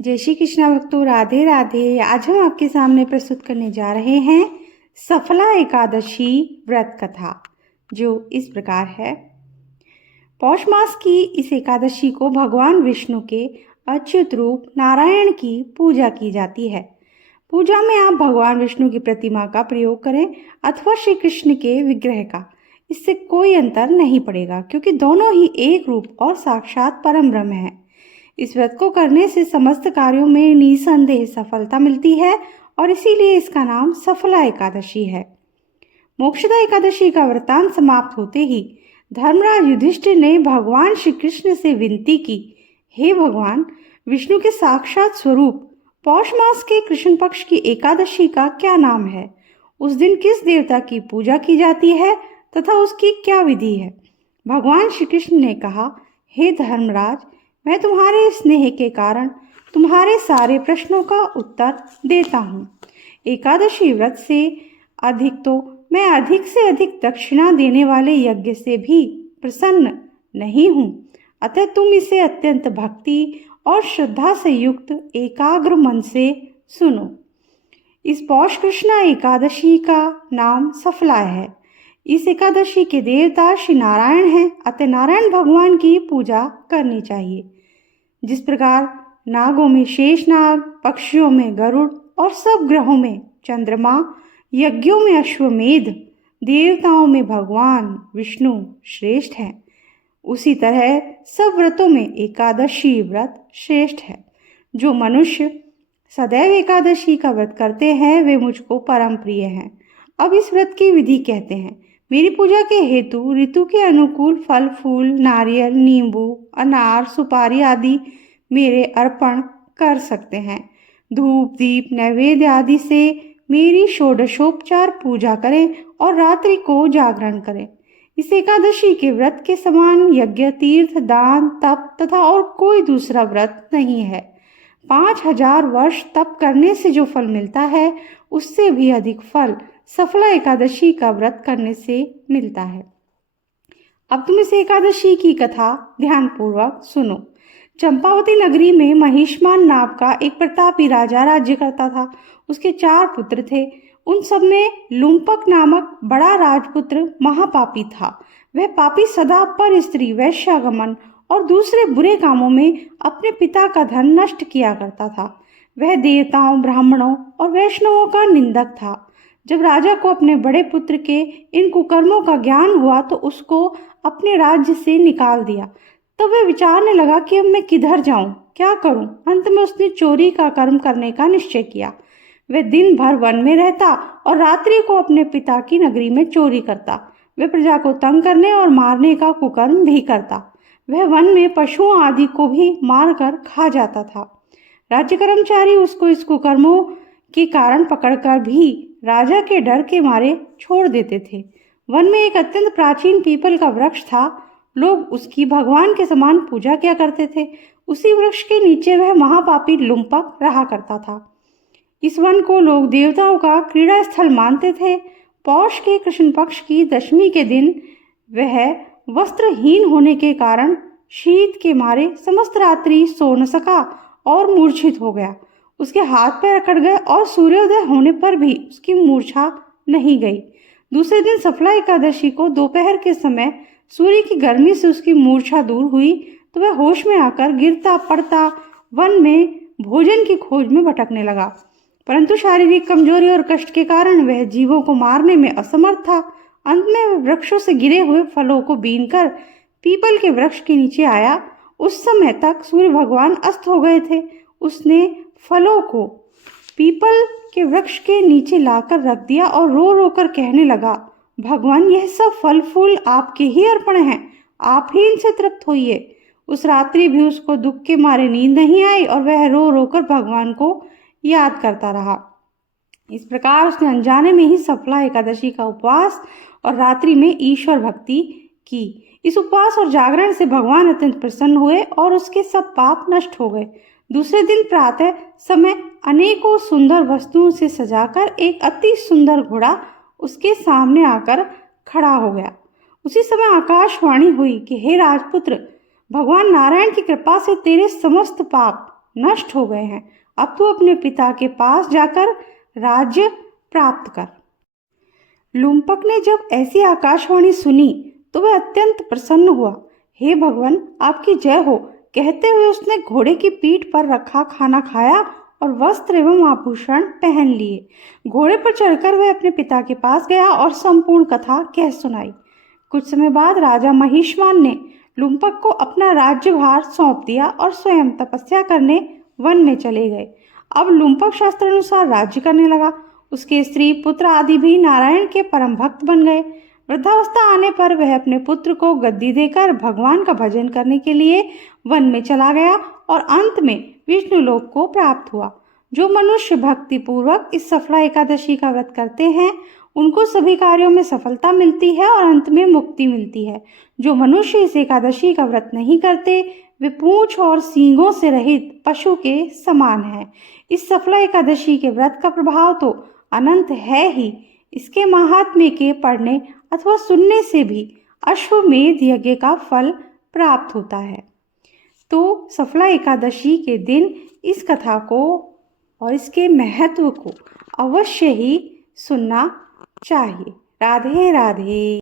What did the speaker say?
जय श्री कृष्णा भक्तों, राधे राधे। आज हम आपके सामने प्रस्तुत करने जा रहे हैं सफला एकादशी व्रत कथा, जो इस प्रकार है। पौष मास की इस एकादशी को भगवान विष्णु के अच्युत रूप नारायण की पूजा की जाती है। पूजा में आप भगवान विष्णु की प्रतिमा का प्रयोग करें अथवा श्री कृष्ण के विग्रह का, इससे कोई अंतर नहीं पड़ेगा, क्योंकि दोनों ही एक रूप और साक्षात परम ब्रह्म है। इस व्रत को करने से समस्त कार्यों में निसंदेह सफलता मिलती है और इसीलिए इसका नाम सफला एकादशी है। मोक्षदा एकादशी का व्रतांत समाप्त होते ही धर्मराज युधिष्ठिर ने भगवान श्री कृष्ण से विनती की, हे भगवान, विष्णु के साक्षात स्वरूप पौष मास के कृष्ण पक्ष की एकादशी का क्या नाम है? उस दिन किस देवता की पूजा की जाती है तथा उसकी क्या विधि है? भगवान श्री कृष्ण ने कहा, हे धर्मराज, मैं तुम्हारे स्नेह के कारण तुम्हारे सारे प्रश्नों का उत्तर देता हूँ। एकादशी व्रत से अधिक तो मैं अधिक से अधिक दक्षिणा देने वाले यज्ञ से भी प्रसन्न नहीं हूँ। अतः तुम इसे अत्यंत भक्ति और श्रद्धा से युक्त एकाग्र मन से सुनो। इस पौष कृष्णा एकादशी का नाम सफला है। इस एकादशी के देवता श्री नारायण हैं, अतः नारायण भगवान की पूजा करनी चाहिए। जिस प्रकार नागों में शेषनाग, पक्षियों में गरुड़ और सब ग्रहों में चंद्रमा, यज्ञों में अश्वमेध, देवताओं में भगवान विष्णु श्रेष्ठ हैं, उसी तरह सब व्रतों में एकादशी व्रत श्रेष्ठ है। जो मनुष्य सदैव एकादशी का व्रत करते हैं वे मुझको परम प्रिय हैं। अब इस व्रत की विधि कहते हैं। मेरी पूजा के हेतु ऋतु के अनुकूल फल फूल, नारियल, नींबू, अनार, सुपारी आदि मेरे अर्पण कर सकते हैं। धूप दीप नैवेद्य आदि से मेरी षोडशोपचार पूजा करें और रात्रि को जागरण करें। इस एकादशी के व्रत के समान यज्ञ, तीर्थ, दान, तप तथा और कोई दूसरा व्रत नहीं है। 5000 वर्ष तप करने से जो फल मिलता है उससे भी अधिक फल सफला एकादशी का व्रत करने से मिलता है। अब तुम इस एकादशी की कथा ध्यानपूर्वक सुनो। चंपावती नगरी में महिष्मान नाम का एक प्रतापी राजा राज्य करता था। उसके 4 पुत्र थे। उन सब में लुम्पक नामक बड़ा राजपुत्र महापापी था। वह पापी सदा पर स्त्री, वैश्यागमन और दूसरे बुरे कामों में अपने पिता का धन नष्ट किया करता था। वह देवताओं, ब्राह्मणों और वैष्णवों का निंदक था। जब राजा को अपने बड़े पुत्र के इन कुकर्मों का ज्ञान हुआ तो उसको अपने राज्य से निकाल दिया। तब वह विचारने लगा कि अब मैं किधर जाऊं, क्या करूं। अंत में उसने चोरी का कर्म करने का निश्चय किया। वह दिन भर वन में रहता और रात्रि को अपने पिता की नगरी में चोरी करता। वह प्रजा को तंग करने और मारने का कुकर्म भी करता। वह वन में पशुओं आदि को भी मारकर खा जाता था। राज्य कर्मचारी उसको इस कुकर्मों के कारण पकड़कर भी राजा के डर के मारे छोड़ देते थे। वन में एक अत्यंत प्राचीन पीपल का वृक्ष था। लोग उसकी भगवान के समान पूजा किया करते थे। उसी वृक्ष के नीचे वह महापापी लुम्पक रहा करता था। इस वन को लोग देवताओं का क्रीड़ा स्थल मानते थे। पौष के कृष्ण पक्ष की दशमी के दिन वह वस्त्रहीन होने के कारण शीत के मारे समस्त रात्रि सो न सका और मूर्छित हो गया। उसके हाथ पैर अकड़ गए और सूर्योदय होने पर भी उसकी मूर्छा नहीं गई। दूसरे दिन सफला एकादशी को दोपहर के समय सूर्य की गर्मी से उसकी मूर्छा दूर हुई तो वह होश में आकर गिरता पड़ता वन में भोजन की खोज में भटकने लगा। परंतु शारीरिक कमजोरी और कष्ट के कारण वह जीवों को मारने में असमर्थ था। अंत में वह वृक्षों से गिरे हुए फलों को बीनकर पीपल के वृक्ष के नीचे आया। उस समय तक सूर्य भगवान अस्त हो गए थे। उसने फलों को पीपल के वृक्ष के नीचे लाकर रख दिया और रो रो कर कहने लगा, भगवान, यह सब फल फूल आपके ही अर्पण हैं, आप ही इनसे तृप्त होइए। उस रात्रि भी उसको दुख के मारे नींद नहीं आई और वह रो रो कर भगवान को याद करता रहा। इस प्रकार उसने अनजाने में ही सफला एकादशी का उपवास और रात्रि में ईश्वर भक्ति की। इस उपवास और जागरण से भगवान अत्यंत प्रसन्न हुए और उसके सब पाप नष्ट हो गए। दूसरे दिन प्रातः समय अनेकों सुंदर वस्तुओं से सजाकर एक अति सुंदर घोड़ा उसके सामने आकर खड़ा हो गया। उसी समय आकाशवाणी हुई कि हे राजपुत्र, भगवान नारायण की कृपा से तेरे समस्त पाप नष्ट हो गए हैं। अब तू अपने पिता के पास जाकर राज्य प्राप्त कर। लुम्पक ने जब ऐसी आकाशवाणी सुनी तो वह अत्यंत प्रसन्न हुआ। हे भगवान, आपकी जय हो, कहते हुए उसने घोड़े की पीठ पर रखा खाना खाया और वस्त्र एवं आभूषण पहन लिए। घोड़े पर चढ़कर वह अपने पिता के पास गया और संपूर्ण कथा कह सुनाई। कुछ समय बाद राजा महिष्मान ने लुम्पक को अपना राज्यभार सौंप दिया और स्वयं तपस्या करने वन में चले गए। अब लुम्पक शास्त्र अनुसार राज्य करने लगा। उसके स्त्री पुत्र आदि भी नारायण के परम भक्त बन गए। वृद्धावस्था आने पर वह अपने पुत्र को गद्दी देकर भगवान का भजन करने के लिए वन में चला गया और अंत में विष्णु लोक को प्राप्त हुआ। जो मनुष्य भक्ति पूर्वक इस सफला एकादशी का व्रत करते हैं उनको सभी कार्यों में सफलता मिलती है और अंत में मुक्ति मिलती है। जो मनुष्य इस एकादशी का व्रत नहीं करते वे पूंछ और सींगों से रहित पशु के समान है। इस सफला एकादशी के व्रत का प्रभाव तो अनंत है ही। इसके महात्म्य के पढ़ने अथवा सुनने से भी अश्वमेध यज्ञ का फल प्राप्त होता है। तो सफला एकादशी के दिन इस कथा को और इसके महत्व को अवश्य ही सुनना चाहिए। राधे राधे।